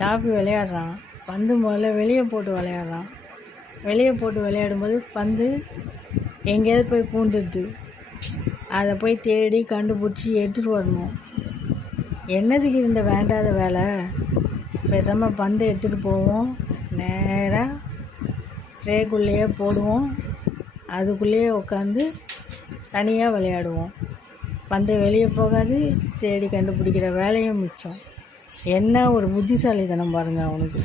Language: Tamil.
டாபி விளையாடுறான். பந்து முதல்ல வெளியே போட்டு விளையாடுறான். வெளியே போட்டு விளையாடும்போது பந்து எங்கேயாவது போய் பூந்துடுது. அதை போய் தேடி கண்டுபிடிச்சி எடுத்துகிட்டு வரணும். என்னதுக்கு இந்த வேண்டாத வேலை? பேசாமல் பந்தை எடுத்துகிட்டு போவோம், நேராக ட்ரேக்குள்ளேயே போடுவோம், அதுக்குள்ளேயே உட்காந்து தனியாக விளையாடுவோம். பந்து வெளியே போகாது, தேடி கண்டுபிடிக்கிற வேலையும் மிச்சம். என்ன ஒரு புத்திசாலித்தனம் பாருங்கள் அவனுக்கு.